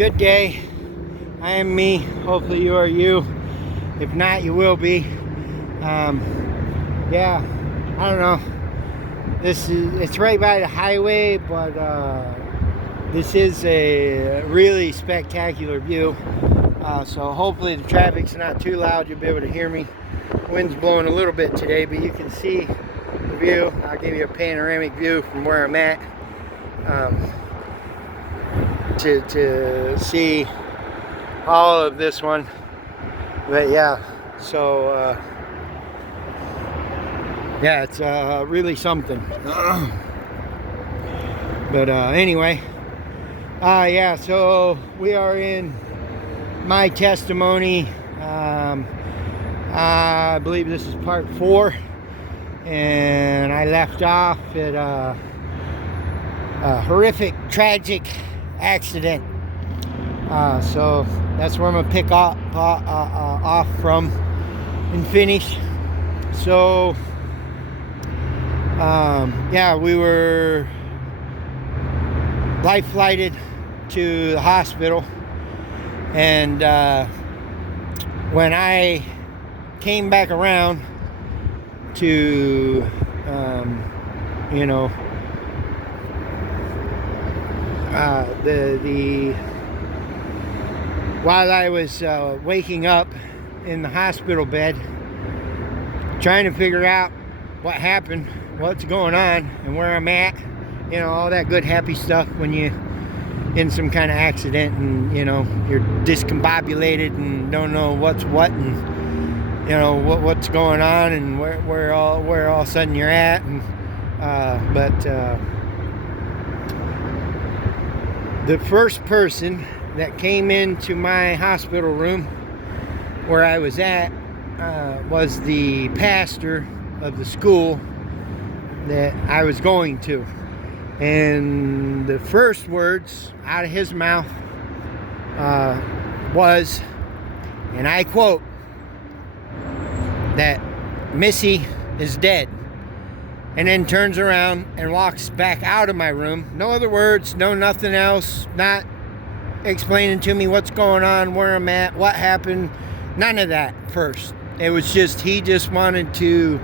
Good day. I am me. Hopefully you are you. If not, you will be. Yeah, I don't know. It's right by the highway, but this is a really spectacular view. So hopefully the traffic's not too loud. You'll be able to hear me. Wind's blowing a little bit today, but you can see the view. I'll give you a panoramic view from where I'm at. To see all of this one. But yeah, so yeah, it's really something. But anyway, yeah, so we are in my testimony. I believe this is part 4, and I left off at a horrific, tragic accident. So that's where I'm gonna pick off from and finish. So yeah, we were life flighted to the hospital, and when I came back around to you know, while I was waking up in the hospital bed, trying to figure out what happened, what's going on, and where I'm at, you know, all that good happy stuff when you in some kind of accident and, you know, you're discombobulated and don't know what's what, and you know what's going on and where all of a sudden you're at, and but the first person that came into my hospital room where I was at was the pastor of the school that I was going to. And the first words out of his mouth was, and I quote, that Missy is dead. And then turns around and walks back out of my room. No other words, no nothing else, not explaining to me what's going on, where I'm at, what happened, none of that first. It was just, he just wanted to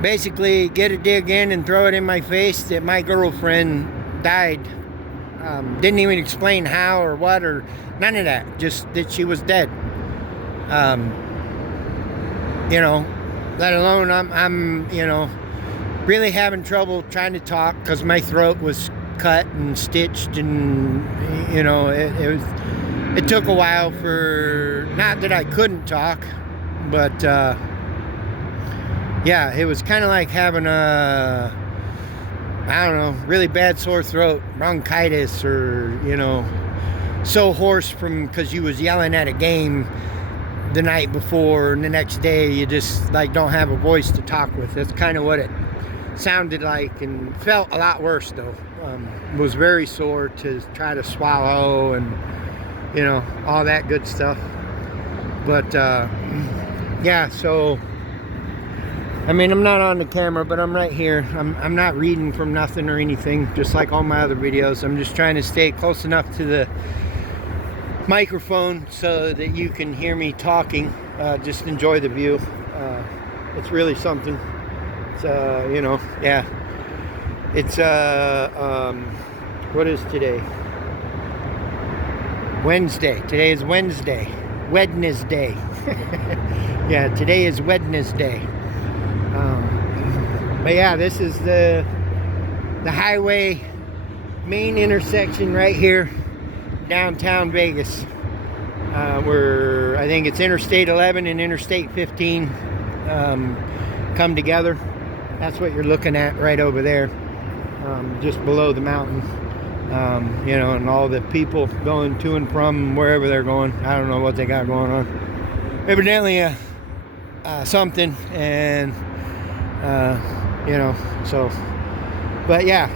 basically get a dig in and throw it in my face that my girlfriend died. Didn't even explain how or what or none of that, just that she was dead. You know, let alone I'm you know, really having trouble trying to talk because my throat was cut and stitched, and you know, it took a while for, not that I couldn't talk, but yeah, it was kind of like having a, I don't know, really bad sore throat, bronchitis, or, you know, so hoarse from because you was yelling at a game the night before, and the next day you just like don't have a voice to talk with. That's kind of what it sounded like, and felt a lot worse though. Was very sore to try to swallow, and you know, all that good stuff. But yeah, so I mean, I'm not on the camera, but I'm right here. I'm not reading from nothing or anything, just like all my other videos. I'm just trying to stay close enough to the microphone so that you can hear me talking. Just enjoy the view. It's really something. It's you know, yeah. It's what is today? Wednesday. Today is Wednesday. Wednesday. Yeah, today is Wednesday. But yeah, this is the highway main intersection right here, downtown Vegas. Where I think it's Interstate 11 and Interstate 15 come together. That's what you're looking at right over there, just below the mountain. You know, and all the people going to and from wherever they're going. I don't know what they got going on. Evidently something, and you know, so, but yeah,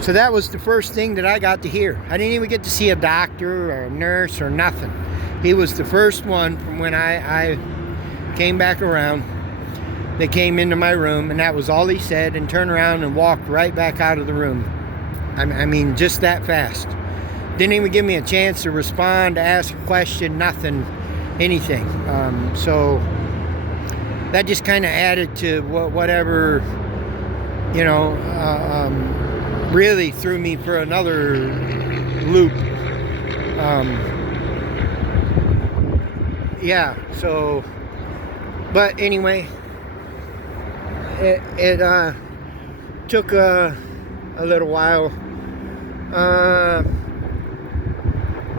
so that was the first thing that I got to hear. I didn't even get to see a doctor or a nurse or nothing. He was the first one from when I came back around. They came into my room, and that was all he said, and turned around and walked right back out of the room. I mean, just that fast. Didn't even give me a chance to respond, to ask a question, nothing, anything. So that just kind of added to whatever, you know, really threw me for another loop. Yeah, so, but anyway, it took a little while.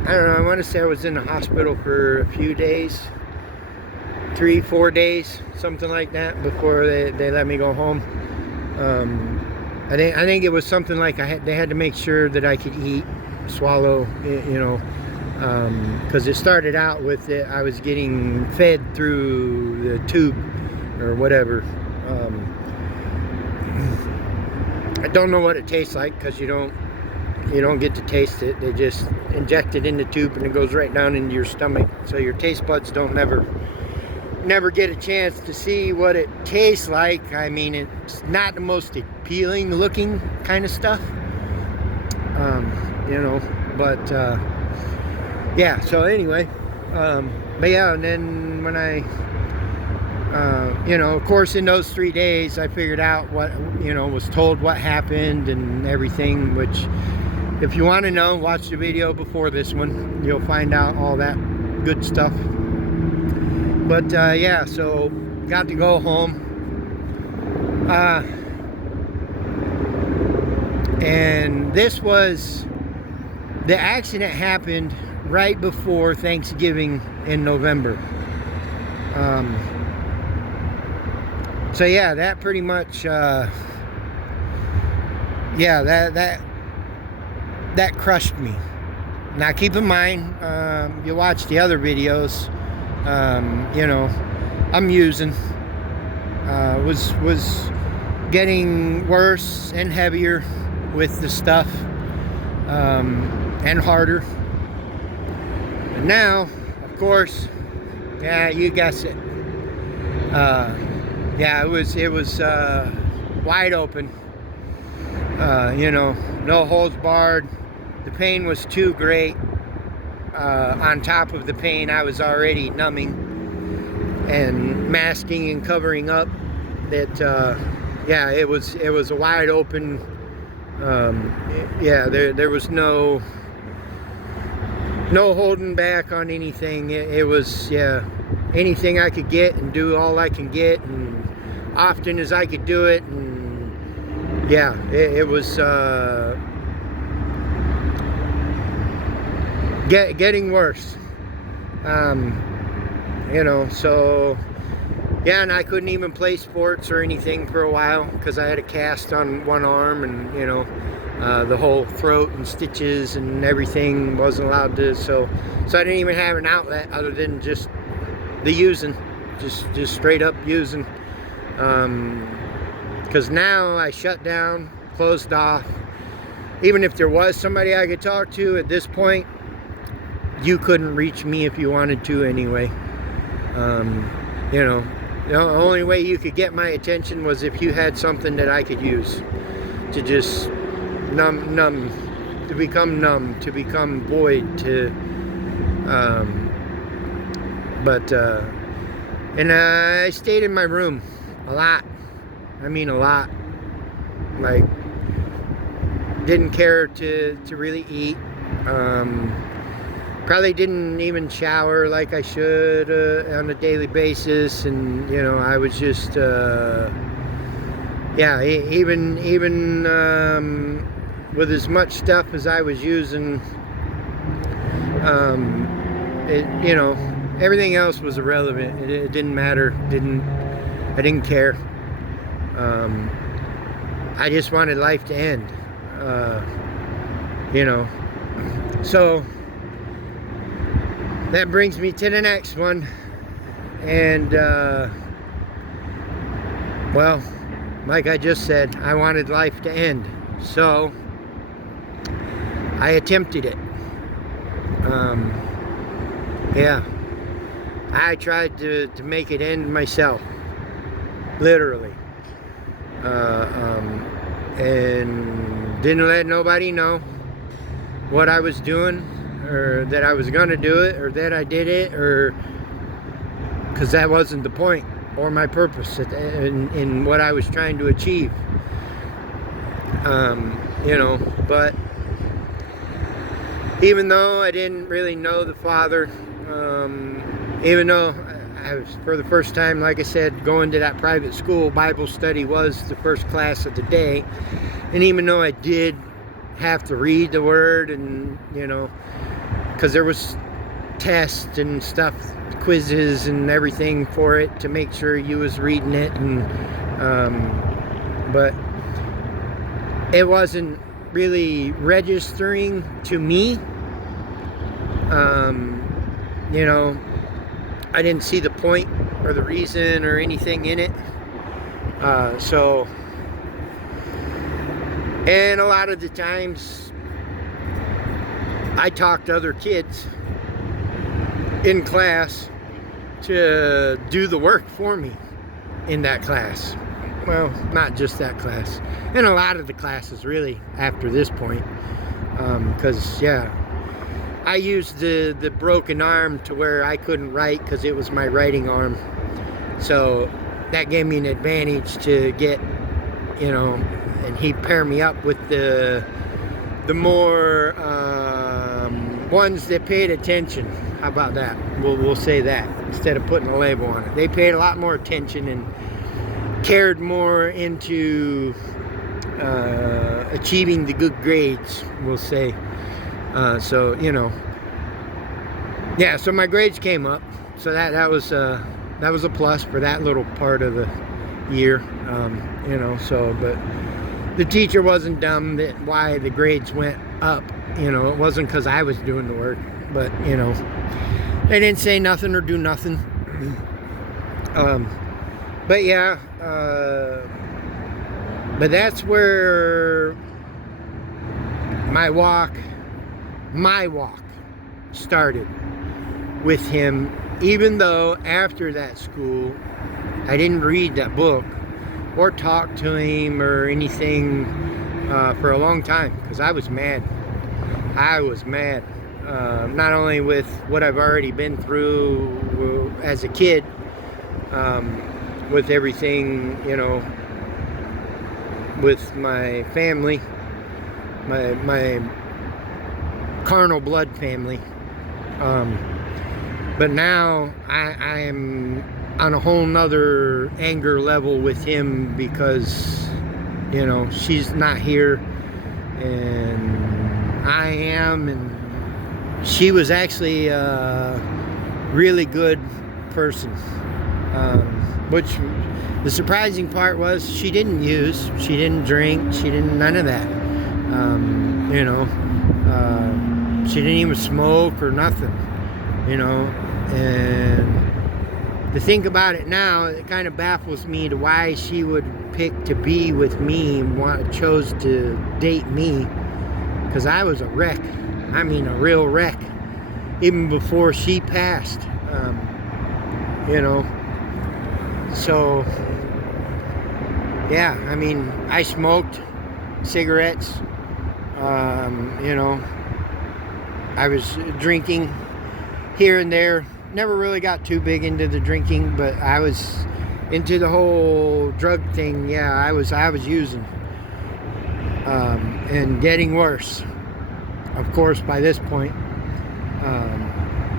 I don't know, I want to say I was in the hospital for a few days, 3-4 days, something like that, before they let me go home. I think it was something like they had to make sure that I could eat, swallow, you know, because it started out with I was getting fed through the tube or whatever. I don't know what it tastes like, because you don't get to taste it. They just inject it in the tube and it goes right down into your stomach, so your taste buds don't never get a chance to see what it tastes like. I mean, it's not the most appealing looking kind of stuff, you know, but yeah, so anyway, but yeah, and then when I you know, of course, in those 3 days I figured out what, you know, was told what happened and everything, which, if you want to know, watch the video before this one. You'll find out all that good stuff. But yeah, so got to go home. And the accident happened right before Thanksgiving in November. So yeah, that pretty much, yeah, that crushed me. Now keep in mind, you watch the other videos, you know, I'm using, was getting worse and heavier with the stuff, and harder. And now, of course, yeah, you guessed it. Yeah, it was wide open. You know, no holds barred. The pain was too great. On top of the pain, I was already numbing and masking and covering up. That yeah, it was a wide open. Yeah, there was no holding back on anything. It was, yeah, anything I could get and do all I can get, and often as I could do it. And yeah, it was getting worse. You know, so yeah, and I couldn't even play sports or anything for a while because I had a cast on one arm, and you know, the whole throat and stitches and everything wasn't allowed to, so I didn't even have an outlet other than just the using, just straight up using. Because now I shut down, closed off. Even if there was somebody I could talk to at this point, you couldn't reach me if you wanted to anyway. You know, the only way you could get my attention was if you had something that I could use to just numb, to become numb, to become void, to and I stayed in my room a lot. I mean, a lot. Like, didn't care to really eat. Probably didn't even shower like I should on a daily basis, and you know, I was just yeah, even with as much stuff as I was using, you know, everything else was irrelevant. It didn't matter. I didn't care. I just wanted life to end. You know, so that brings me to the next one. And well, like I just said, I wanted life to end, so I attempted it. Yeah, I tried to make it end myself, literally, and didn't let nobody know. what I was doing, or that I was going to do it, or that I did it, or because that wasn't the point or my purpose in what I was trying to achieve. You know, but even though I didn't really know the Father, even though I was, for the first time, like I said, going to that private school, Bible study was the first class of the day, and even though I did have to read the Word, and you know, because there was tests and stuff, quizzes and everything for it to make sure you was reading it, and but it wasn't really registering to me. You know, I didn't see the point or the reason or anything in it. So, and a lot of the times I talked to other kids in class to do the work for me in that class. Well, not just that class, and a lot of the classes really after this point, because yeah, I used the broken arm to where I couldn't write because it was my writing arm, so that gave me an advantage to get, you know, and he'd pair me up with the more ones that paid attention. How about that? We'll say that instead of putting a label on it. They paid a lot more attention and cared more into achieving the good grades, we'll say. So you know, yeah. So my grades came up, so that was a plus for that little part of the year. You know, so but the teacher wasn't dumb that why the grades went up. You know, it wasn't because I was doing the work, but you know, they didn't say nothing or do nothing. But yeah, but that's where my walk started with him, even though after that school I didn't read that book or talk to him or anything for a long time, because I was mad. Not only with what I've already been through as a kid, with everything, you know, with my family, my carnal blood family, but now I am on a whole nother anger level with him because, you know, she's not here and I am, and she was actually a really good person, which the surprising part was she didn't use, she didn't drink, she didn't, none of that. You know, she didn't even smoke or nothing, you know. And to think about it now, it kind of baffles me to why she would pick to be with me and chose to date me, because I was a wreck. I mean, a real wreck, even before she passed. You know, so yeah, I mean, I smoked cigarettes. You know, I was drinking here and there. Never really got too big into the drinking, but I was into the whole drug thing. Yeah, I was using, and getting worse, of course, by this point,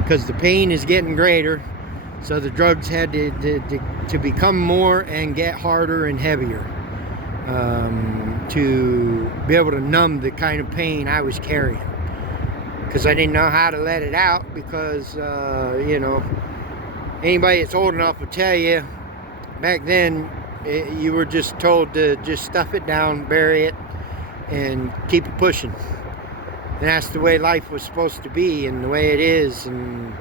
because the pain is getting greater. So the drugs had to become more and get harder and heavier, to be able to numb the kind of pain I was carrying, because I didn't know how to let it out, because you know, anybody that's old enough will tell you back then you were just told to just stuff it down, bury it, and keep it pushing. And that's the way life was supposed to be, and the way it is, and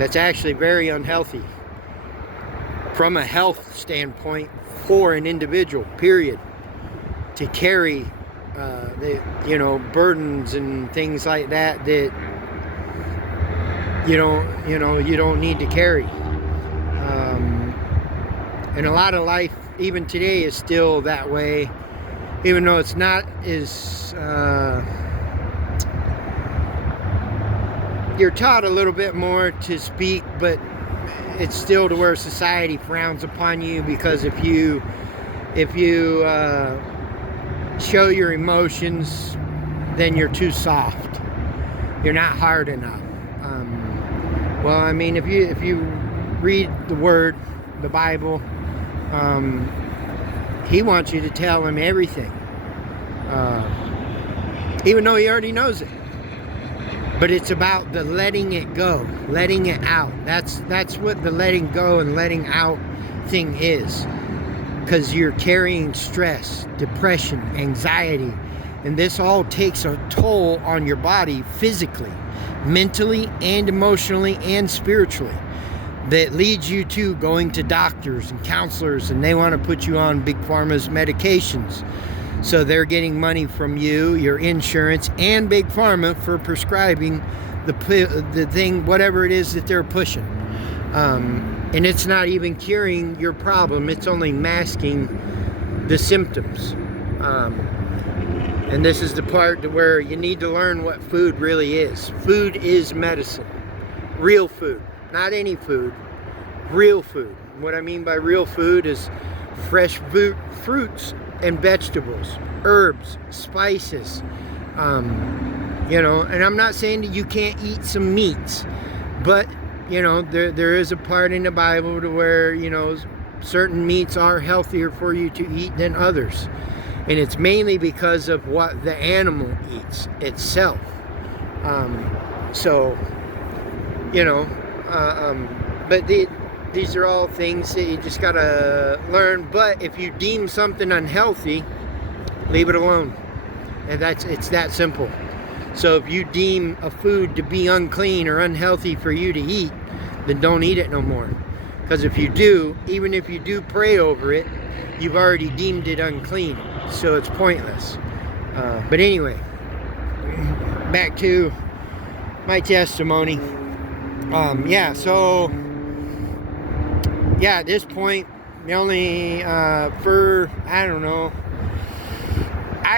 that's actually very unhealthy from a health standpoint for an individual, period, to carry the, you know, burdens and things like that you don't need to carry. And a lot of life even today is still that way, even though it's not as you're taught a little bit more to speak, but it's still to where society frowns upon you, because if you show your emotions, then you're too soft. You're not hard enough. Well, I mean, if you read the Word, the Bible, He wants you to tell Him everything, even though He already knows it. But it's about the letting it go, letting it out. That's what the letting go and letting out thing is. Because you're carrying stress, depression, anxiety, and this all takes a toll on your body physically, mentally, and emotionally, and spiritually. That leads you to going to doctors and counselors, and they want to put you on Big Pharma's medications. So they're getting money from you, your insurance, and Big Pharma for prescribing the thing, whatever it is that they're pushing. And it's not even curing your problem. It's only masking the symptoms. And this is the part where you need to learn what food really is. Food is medicine. Real food. Not any food. Real food. What I mean by real food is fresh fruits and vegetables, herbs, spices, and I'm not saying that you can't eat some meats, but there is a part in the Bible to where certain meats are healthier for you to eat than others, and it's mainly because of what the animal eats itself. But these are all things that you just gotta learn. But if you deem something unhealthy, leave it alone. And it's that simple. So if you deem a food to be unclean or unhealthy for you to eat, then don't eat it no more. Because if you do, even if you do pray over it, you've already deemed it unclean. So it's pointless. But anyway, back to my testimony. At this point, the only, I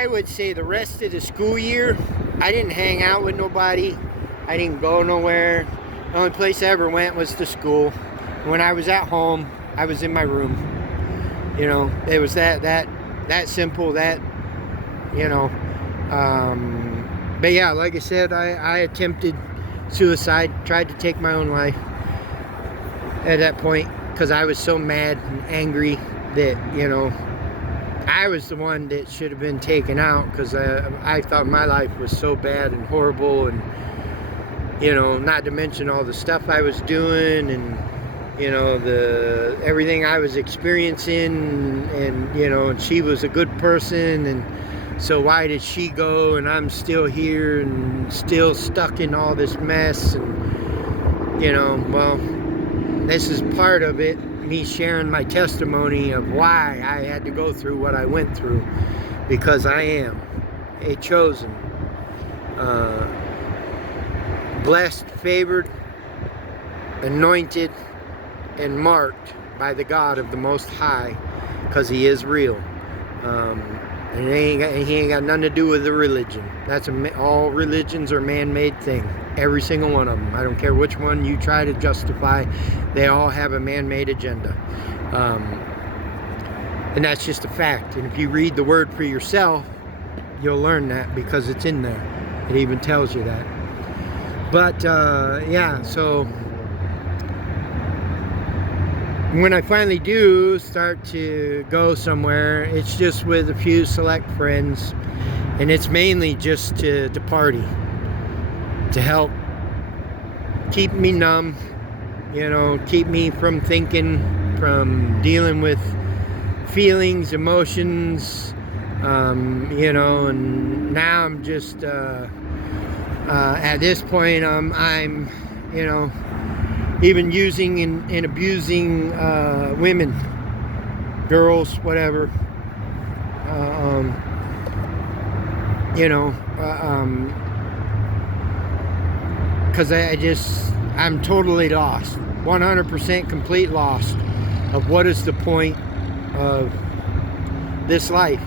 would say the rest of the school year, I didn't hang out with nobody. I didn't go nowhere. The only place I ever went was to school. When I was at home, I was in my room. It was that simple, but yeah, like I said, I attempted suicide, tried to take my own life at that point, because I was so mad and angry that, I was the one that should have been taken out, because I thought my life was so bad and horrible, and, not to mention all the stuff I was doing, and, everything I was experiencing, and she was a good person, and so why did she go and I'm still here and still stuck in all this mess? And, well, this is part of it, me sharing my testimony of why I had to go through what I went through, because I am a chosen, blessed, favored, anointed, and marked by the God of the Most High, because He is real. And he ain't got nothing to do with the religion. All religions are man-made thing. Every single one of them. I don't care which one you try to justify. They all have a man-made agenda. And that's just a fact. And if you read the Word for yourself, you'll learn that, because it's in there. It even tells you that. But, so when I finally do start to go somewhere, it's just with a few select friends, and it's mainly just to party, to help keep me numb, keep me from thinking, from dealing with feelings, emotions, and now I'm just, at this point, I'm even using and abusing women, girls, whatever, because I'm totally lost, 100% complete lost of what is the point of this life,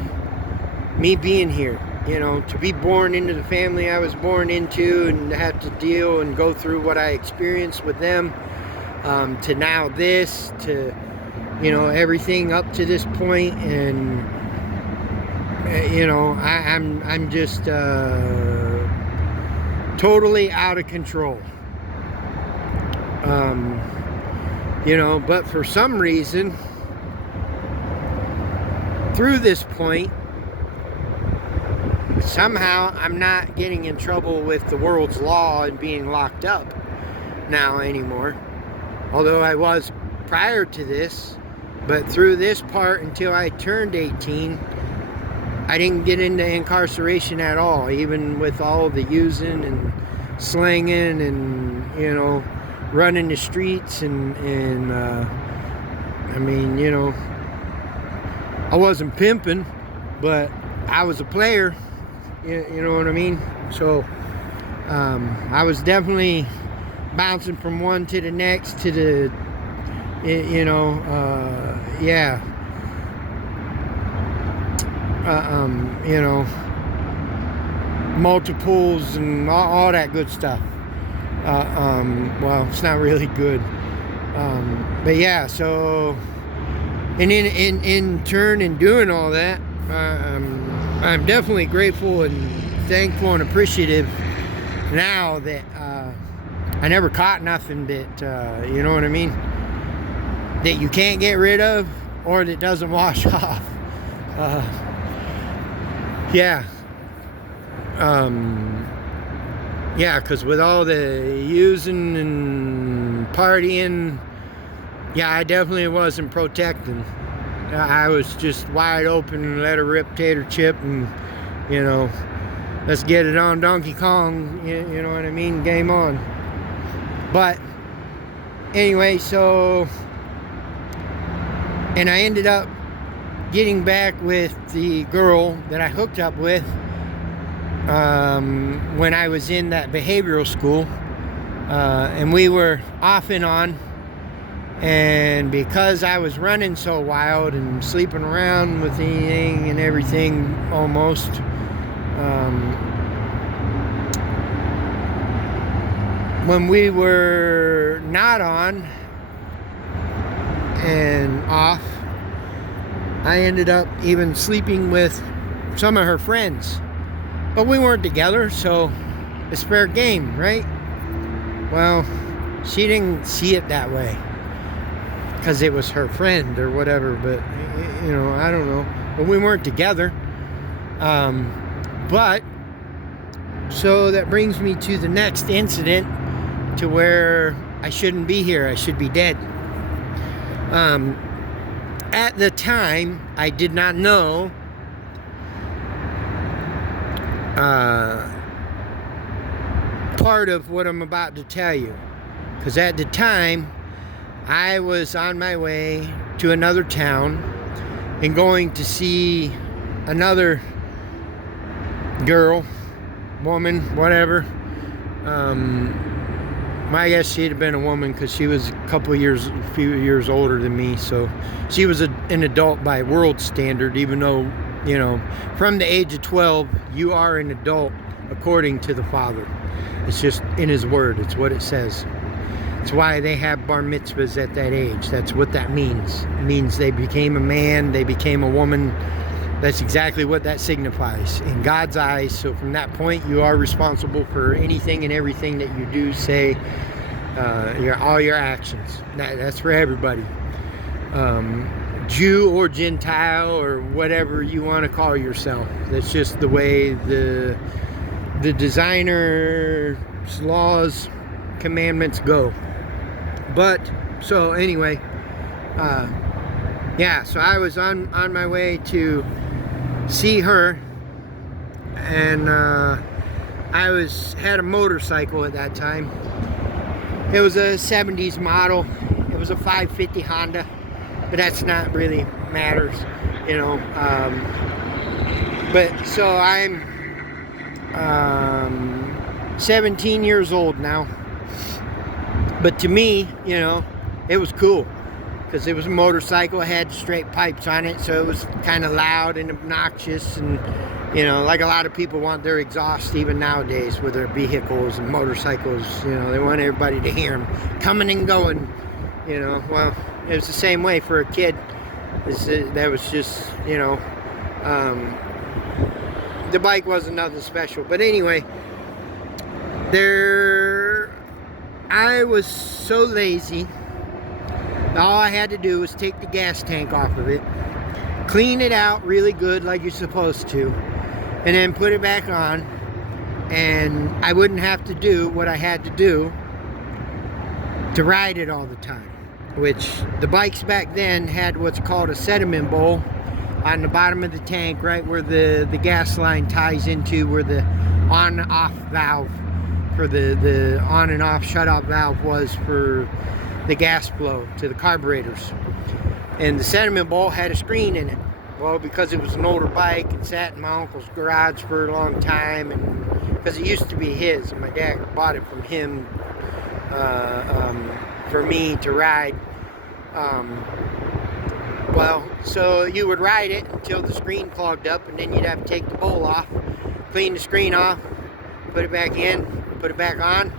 me being here, you know, to be born into the family I was born into and to have to deal and go through what I experienced with them, to now this, to, you know, everything up to this point, and you know, I'm just totally out of control. You know, but for some reason, through this point, somehow I'm not getting in trouble with the world's law and being locked up now anymore. Although I was prior to this, but through this part until I turned 18, I didn't get into incarceration at all, even with all the using and slinging and, you know, running the streets and I mean, you know, I wasn't pimping, but I was a player, you know what I mean? So I was definitely bouncing from one to the next to the, you know, yeah. You know, multiples and all that good stuff. Well, it's not really good. But yeah, so, and in turn in doing all that, I'm definitely grateful and thankful and appreciative now that I never caught nothing that, you know what I mean, that you can't get rid of or that doesn't wash off. Yeah. Yeah, because with all the using and partying, yeah, I definitely wasn't protecting. I was just wide open and let her rip tater chip and, you know, let's get it on Donkey Kong, you know what I mean? Game on. But anyway, so, and I ended up getting back with the girl that I hooked up with when I was in that behavioral school, and we were off and on, and because I was running so wild and sleeping around with anything and everything almost, when we were not on and off, I ended up even sleeping with some of her friends. But we weren't together, so it's fair game, right? Well, she didn't see it that way because it was her friend or whatever, but, you know, I don't know. But we weren't together. But, so that brings me to the next incident to where I shouldn't be here. I should be dead. At the time, I did not know part of what I'm about to tell you. Because at the time, I was on my way to another town and going to see another girl, woman, whatever. I guess she'd have been a woman because she was a few years older than me. So she was an adult by world standard, even though, you know, from the age of 12, you are an adult according to the Father. It's just in His Word. It's what it says. It's why they have bar mitzvahs at that age. That's what that means. It means they became a man, they became a woman. That's exactly what that signifies in God's eyes. So from that point, you are responsible for anything and everything that you do, say, all your actions. That's for everybody. Jew or Gentile or whatever you want to call yourself. That's just the way the designer's laws, commandments go. But, so anyway, yeah, so I was on my way to see her, and I had a motorcycle at that time. It was a 70s model. It was a 550 Honda, but that's not really matters, you know. But so I'm 17 years old now. But to me, you know, it was cool. Because it was a motorcycle, it had straight pipes on it, so it was kind of loud and obnoxious and You know, like a lot of people want their exhaust even nowadays with their vehicles and motorcycles. You know, they want everybody to hear them coming and going. You know, well, it was the same way for a kid. That was just, you know, the bike wasn't nothing special. But anyway, I was so lazy. All I had to do was take the gas tank off of it, clean it out really good like you're supposed to, and then put it back on, and I wouldn't have to do what I had to do to ride it all the time. Which the bikes back then had what's called a sediment bowl on the bottom of the tank, right where the gas line ties into where the on and off valve for the on and off shut off valve was for the gas flow to the carburetors. And the sediment bowl had a screen in it. Well, because it was an older bike and sat in my uncle's garage for a long time, and because it used to be his, and my dad bought it from him for me to ride. Well, so you would ride it until the screen clogged up, and then you'd have to take the bowl off, clean the screen off, put it back in, put it back on,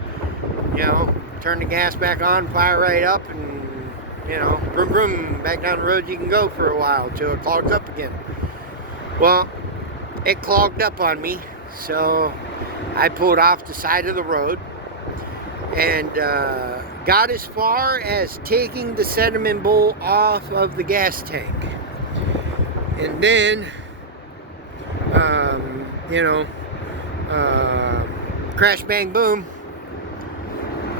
you know, turn the gas back on, fire right up, and, you know, vroom vroom, back down the road you can go for a while until it clogs up again. Well, it clogged up on me, so I pulled off the side of the road and got as far as taking the sediment bowl off of the gas tank. And then, you know, crash, bang, boom,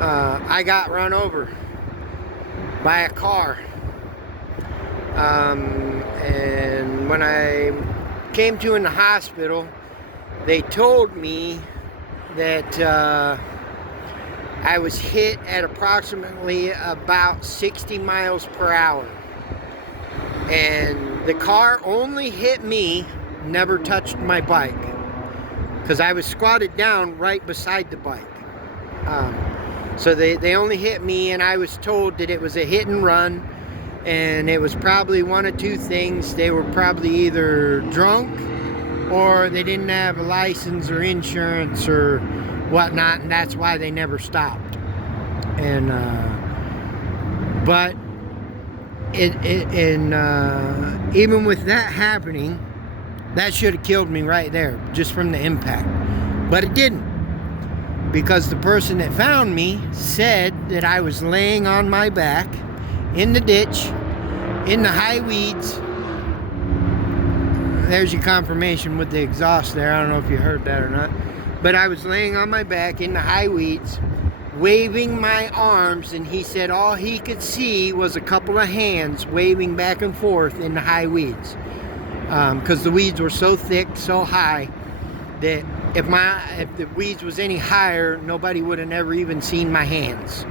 I got run over by a car. And when I came to in the hospital, they told me that I was hit at approximately about 60 miles per hour. And the car only hit me, never touched my bike, because I was squatted down right beside the bike. So they only hit me, and I was told that it was a hit and run, and it was probably one of two things. They were probably either drunk or they didn't have a license or insurance or whatnot, and that's why they never stopped. And but even with that happening, that should have killed me right there, just from the impact. But it didn't, because the person that found me said that I was laying on my back in the ditch, in the high weeds. There's your confirmation with the exhaust there. I don't know if you heard that or not. But I was laying on my back in the high weeds, waving my arms, and he said all he could see was a couple of hands waving back and forth in the high weeds. Because the weeds were so thick, so high, that if the weeds was any higher, nobody would have never even seen my hands.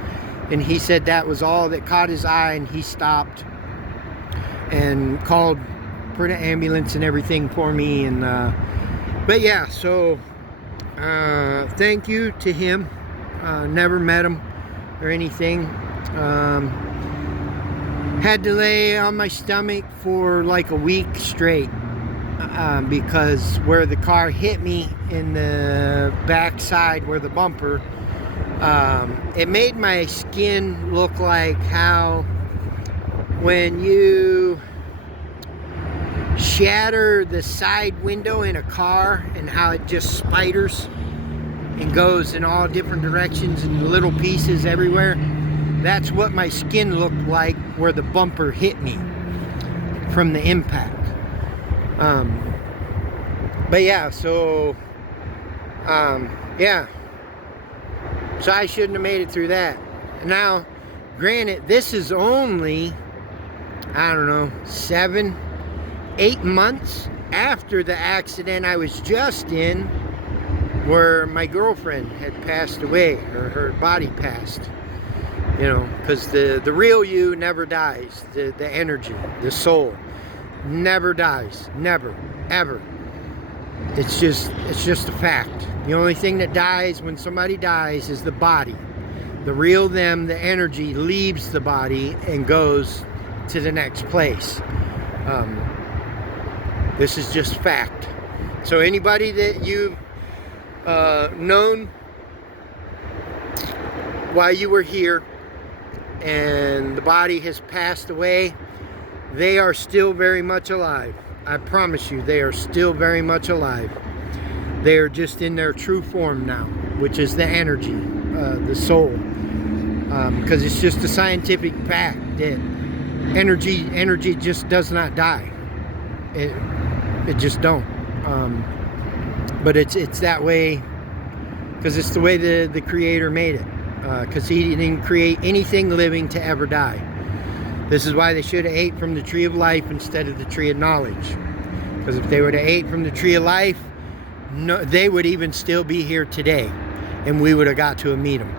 And he said that was all that caught his eye, and he stopped and called for the ambulance and everything for me. And but yeah, so thank you to him. Never met him or anything. Had to lay on my stomach for like a week straight because where the car hit me in the back side, where the bumper, it made my skin look like how when you shatter the side window in a car and how it just spiders and goes in all different directions and little pieces everywhere. That's what my skin looked like where the bumper hit me from the impact. But yeah, so yeah, so I shouldn't have made it through that. Now, granted, this is only, I don't know, 7-8 months after the accident I was just in, where my girlfriend had passed away, or her body passed. You know, because the real you never dies. The energy, the soul, never dies. Never, ever. It's just a fact. The only thing that dies when somebody dies is the body. The real them, the energy, leaves the body and goes to the next place. This is just fact. So anybody that you've known while you were here and the body has passed away, they are still very much alive. I promise you, they are still very much alive. They are just in their true form now, which is the energy, the soul. Because it's just a scientific fact that energy just does not die. It just don't. But it's that way because it's the way the Creator made it. Because He didn't create anything living to ever die. This is why they should have ate from the tree of life instead of the tree of knowledge. Because if they would have ate from the tree of life, no, they would even still be here today, and we would have got to meet them.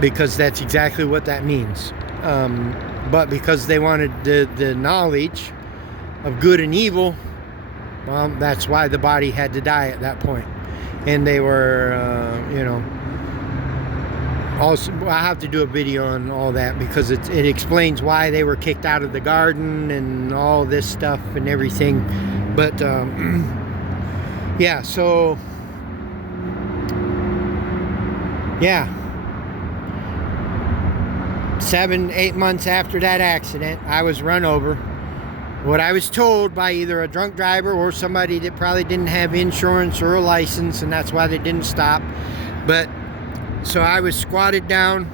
Because that's exactly what that means. But because they wanted the knowledge of good and evil, well, that's why the body had to die at that point. And they were, also, I have to do a video on all that because it explains why they were kicked out of the garden and all this stuff and everything. But yeah, so yeah, 7-8 months after that accident, I was run over. What I was told by either a drunk driver or somebody that probably didn't have insurance or a license, and that's why they didn't stop. But so I was squatted down,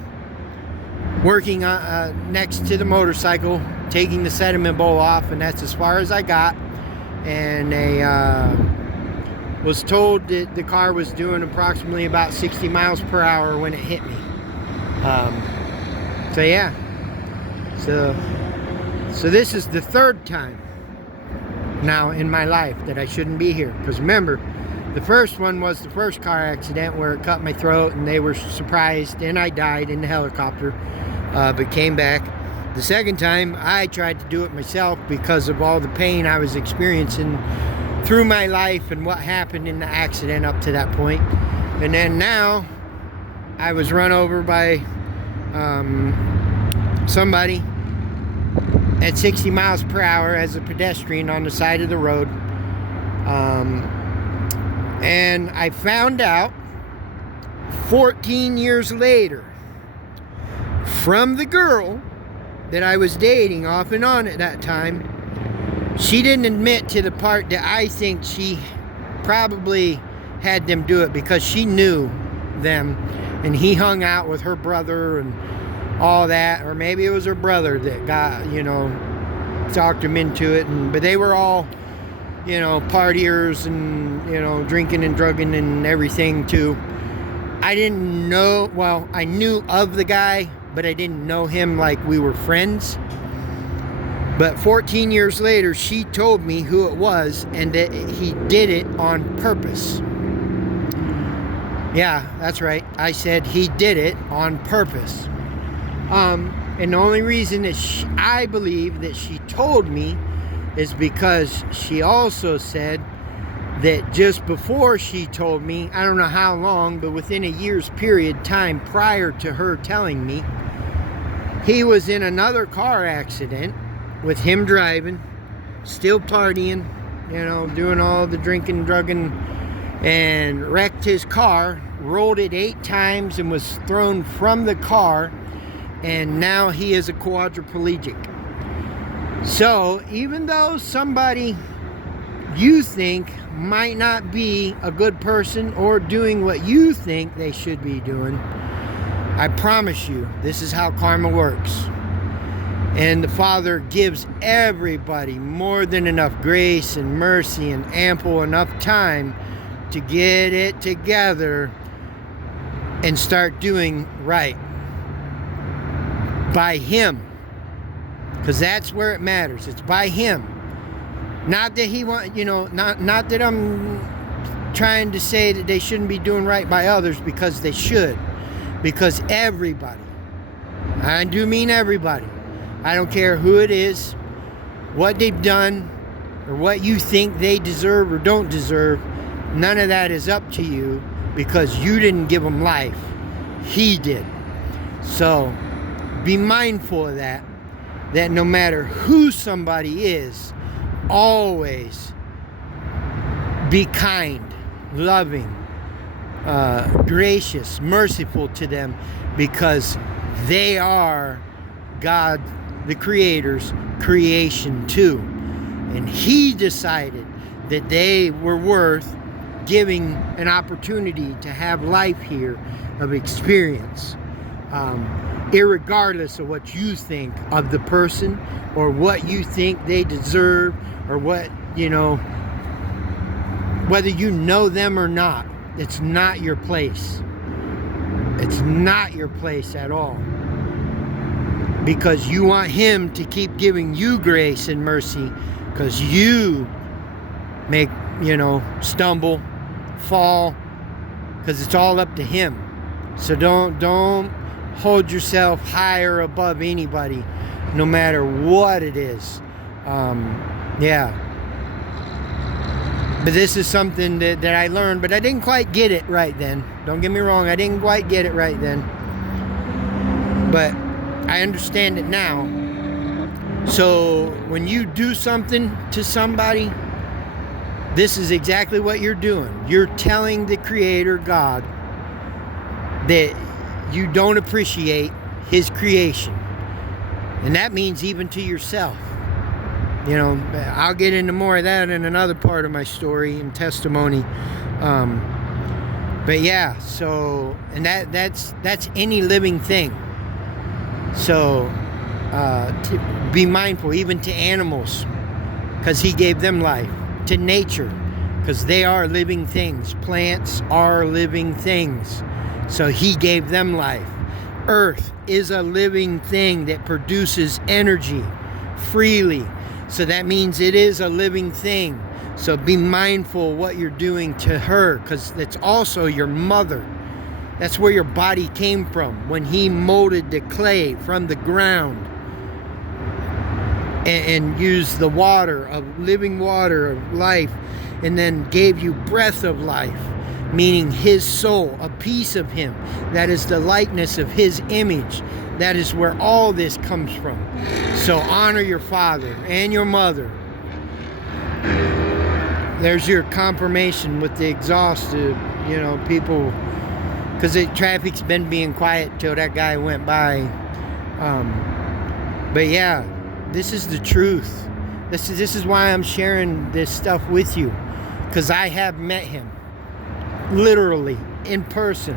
working next to the motorcycle, taking the sediment bowl off, and that's as far as I got. And I was told that the car was doing approximately about 60 miles per hour when it hit me. So yeah, so this is the third time now in my life that I shouldn't be here. Because remember, the first one was the first car accident where it cut my throat and they were surprised and I died in the helicopter, but came back. The second time I tried to do it myself because of all the pain I was experiencing through my life and what happened in the accident up to that point. And then now I was run over by somebody at 60 miles per hour as a pedestrian on the side of the road. And I found out 14 years later from the girl that I was dating off and on at that time. She didn't admit to the part that I think she probably had them do it because she knew them and he hung out with her brother and all that, or maybe it was her brother that got, talked him into it. But they were all, partiers and, drinking and drugging and everything too. I didn't know, well, I knew of the guy, but I didn't know him like we were friends. But 14 years later, she told me who it was and that he did it on purpose. Yeah, that's right. I said he did it on purpose. And the only reason that I believe that she told me is because she also said that just before she told me, I don't know how long, but within a year's period time prior to her telling me, he was in another car accident with him driving, still partying, doing all the drinking, drugging, and wrecked his car, rolled it 8 times and was thrown from the car, and now he is a quadriplegic. So even though somebody you think might not be a good person or doing what you think they should be doing, I promise you, this is how karma works. And the Father gives everybody more than enough grace and mercy and ample enough time to get it together and start doing right by Him. Because that's where it matters. It's by Him. Not that He want, not that I'm trying to say that they shouldn't be doing right by others, because they should. Because everybody, I do mean everybody, I don't care who it is, what they've done, or what you think they deserve or don't deserve, none of that is up to you, because you didn't give them life. He did. So be mindful of that no matter who somebody is, always be kind, loving, gracious, merciful to them, because they are God, the Creator's creation too. And He decided that they were worth giving an opportunity to have life here of experience. Irregardless of what you think of the person or what you think they deserve, or what, whether you know them or not, it's not your place. It's not your place at all. Because you want Him to keep giving you grace and mercy, because you may, stumble, fall, because it's all up to Him. So don't hold yourself higher above anybody, no matter what it is. But this is something that I learned, but I didn't quite get it right then. Don't get me wrong, I didn't quite get it right then. But I understand it now. So when you do something to somebody, this is exactly what you're doing. You're telling the Creator, God, that you don't appreciate His creation. And that means even to yourself. I'll get into more of that in another part of my story and testimony. But yeah, so, and that's any living thing. So to be mindful, even to animals, because He gave them life. To nature, because they are living things. Plants are living things. So He gave them life. Earth is a living thing that produces energy freely. So that means it is a living thing. So be mindful what you're doing to her, because it's also your mother. That's where your body came from, when He molded the clay from the ground and used the water of living water of life, and then gave you breath of life, meaning His soul, a piece of Him. That is the likeness of His image. That is where all this comes from. So honor your father and your mother. There's your confirmation with the exhaust, people, because the traffic's been being quiet till that guy went by. But yeah, this is the truth. This is why I'm sharing this stuff with you, because I have met Him, literally, in person.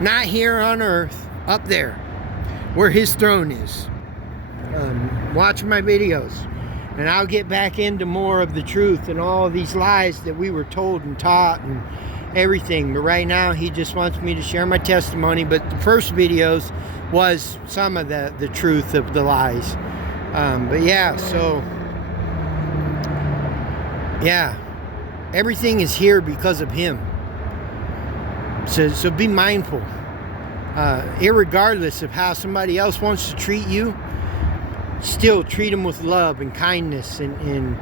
Not here on earth, up there, where His throne is. Watch my videos, and I'll get back into more of the truth and all of these lies that we were told and taught and everything. But right now, He just wants me to share my testimony. But the first videos was some of the truth of the lies. But yeah, so yeah, everything is here because of Him. So be mindful. Irregardless of how somebody else wants to treat you, still treat them with love and kindness and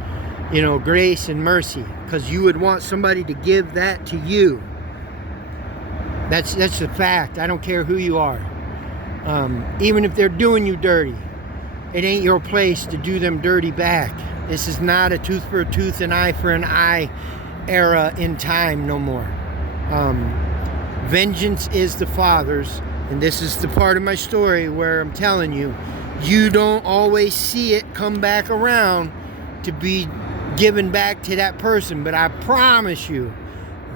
grace and mercy, because you would want somebody to give that to you. That's the fact. I don't care who you are. Even if they're doing you dirty, it ain't your place to do them dirty back. This is not a tooth for a tooth, an eye for an eye era in time no more. Vengeance is the Father's, and this is the part of my story where I'm telling you, you don't always see it come back around to be given back to that person, but I promise you,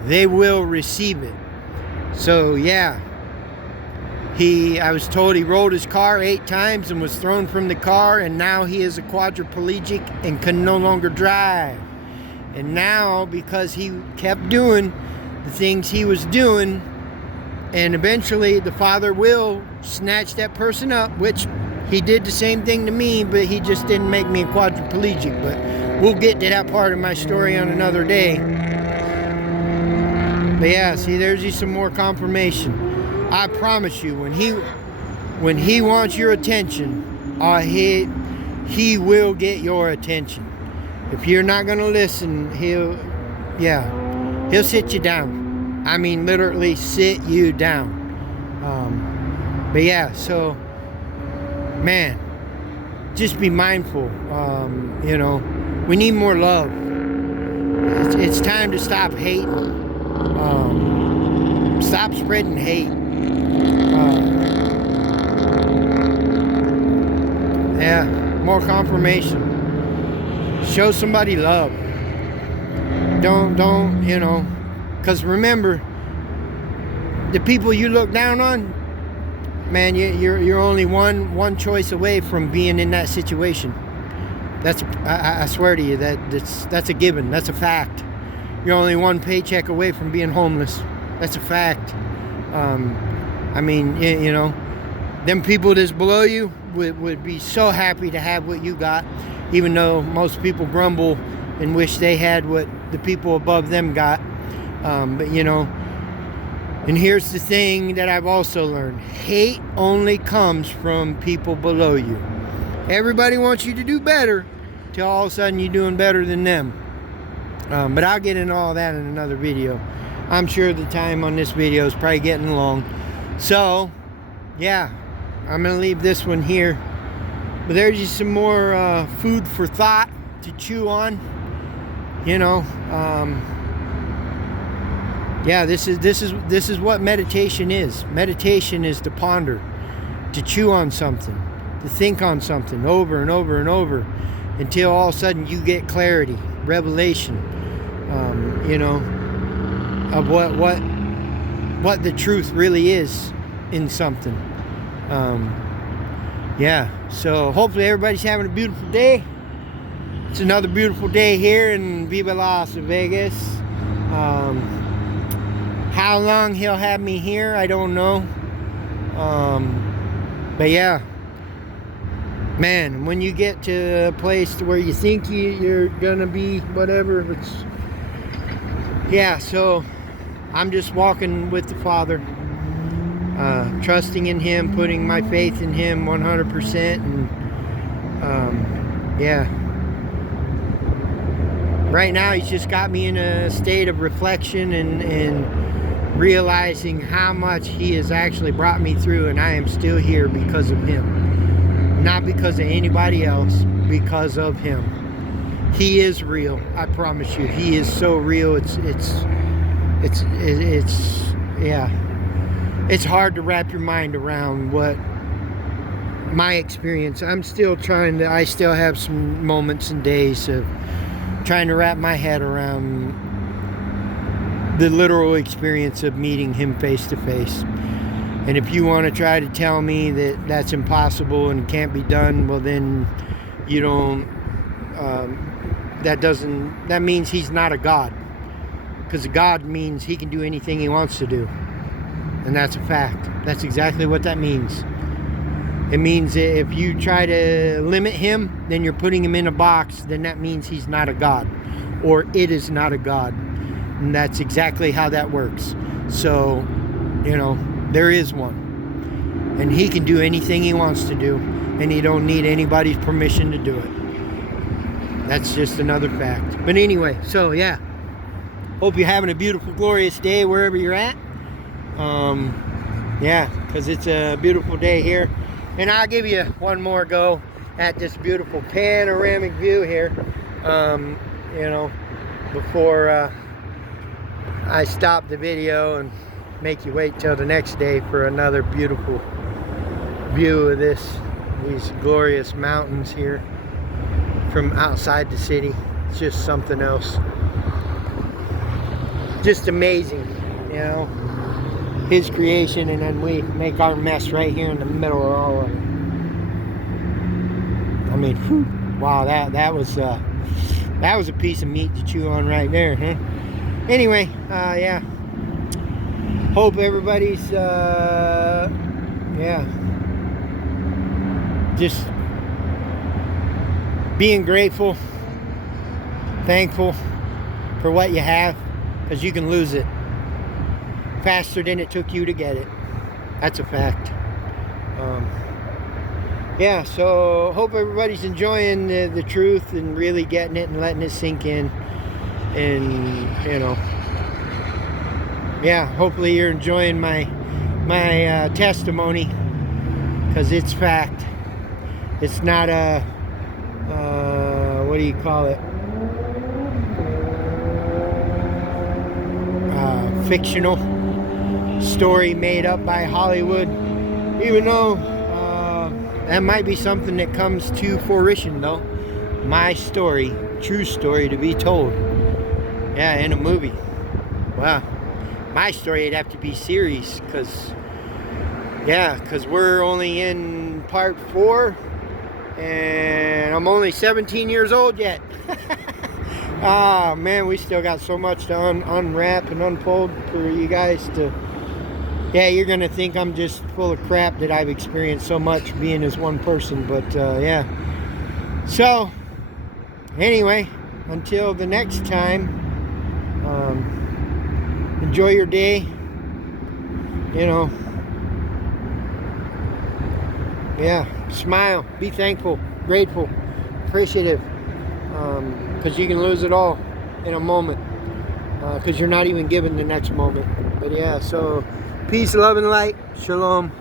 they will receive it. So yeah, I was told he rolled his car 8 times and was thrown from the car, and now he is a quadriplegic and can no longer drive. And now, because he kept doing the things he was doing, and eventually the Father will snatch that person up, which He did the same thing to me, but He just didn't make me a quadriplegic. But we'll get to that part of my story on another day. But yeah, see, there's some more confirmation. I promise you, when he wants your attention, he will get your attention. If you're not gonna listen, he'll sit you down. I mean, literally sit you down. But yeah, so man, just be mindful. We need more love. It's time to stop hating. Stop spreading hate. Yeah, more confirmation. Show somebody love. Don't, you know, because remember, the people you look down on, man, you're only one choice away from being in that situation. I swear to you, that's a given. That's a fact. You're only one paycheck away from being homeless. That's a fact. I mean, you know, them people that's below you would be so happy to have what you got, even though most people grumble and wish they had what the people above them got. But you know, and here's the thing that I've also learned: hate only comes from people below you. Everybody wants you to do better, till all of a sudden you're doing better than them. But I'll get into all that in another video. I'm sure the time on this video is probably getting long. So, yeah, I'm going to leave this one here. But there's just some more food for thought to chew on. You know, yeah, this is what meditation is. Meditation is to ponder, to chew on something, to think on something over and over and over until all of a sudden you get clarity, revelation, you know, of what the truth really is in something. Yeah, so hopefully everybody's having a beautiful day. It's another beautiful day here in Viva Las Vegas. How long he'll have me here, I don't know. But yeah, man, when you get to a place where you think you're gonna be whatever, it's, yeah, so I'm just walking with the Father, trusting in Him, putting my faith in Him 100%, and yeah, right now He's just got me in a state of reflection and realizing how much He has actually brought me through, and I am still here because of Him, not because of anybody else, because of Him. He is real, I promise you. He is so real. It's yeah, it's hard to wrap your mind around what my experience. I still have some moments and days of trying to wrap my head around the literal experience of meeting Him face to face. And if you want to try to tell me that that's impossible and can't be done, well then you don't, that means He's not a God. Because God means He can do anything He wants to do. And that's a fact. That's exactly what that means. It means that if you try to limit Him, then you're putting Him in a box, then that means He's not a God. Or it is not a God. And that's exactly how that works. So, you know, there is one. And He can do anything He wants to do. And He don't need anybody's permission to do it. That's just another fact. But anyway, so yeah. Hope you're having a beautiful, glorious day wherever you're at. Yeah, because it's a beautiful day here. And I'll give you one more go at this beautiful panoramic view here. You know, before I stop the video and make you wait till the next day for another beautiful view of these glorious mountains here from outside the city. It's just something else. Just amazing, you know, His creation, and then we make our mess right here in the middle of all of it. I mean, whew, wow, that was a piece of meat to chew on right there, huh? Anyway, yeah. Hope everybody's, yeah, just being grateful, thankful for what you have, because you can lose it faster than it took you to get it. That's a fact. Yeah, so hope everybody's enjoying the truth and really getting it and letting it sink in. And, you know, yeah, hopefully you're enjoying my testimony, because it's fact. It's not a, what do you call it? fictional story made up by Hollywood, even though that might be something that comes to fruition, though. My story, true story to be told. Yeah, in a movie. Wow. My story would have to be series, because we're only in part 4, and I'm only 17 years old yet. Ah, man, we still got so much to unwrap and unfold for you guys to... Yeah, you're going to think I'm just full of crap that I've experienced so much being as one person, but yeah. So, anyway, until the next time, enjoy your day, you know. Yeah, smile, be thankful, grateful, appreciative, because you can lose it all in a moment, because you're not even given the next moment. But yeah, so peace, love, and light. Shalom.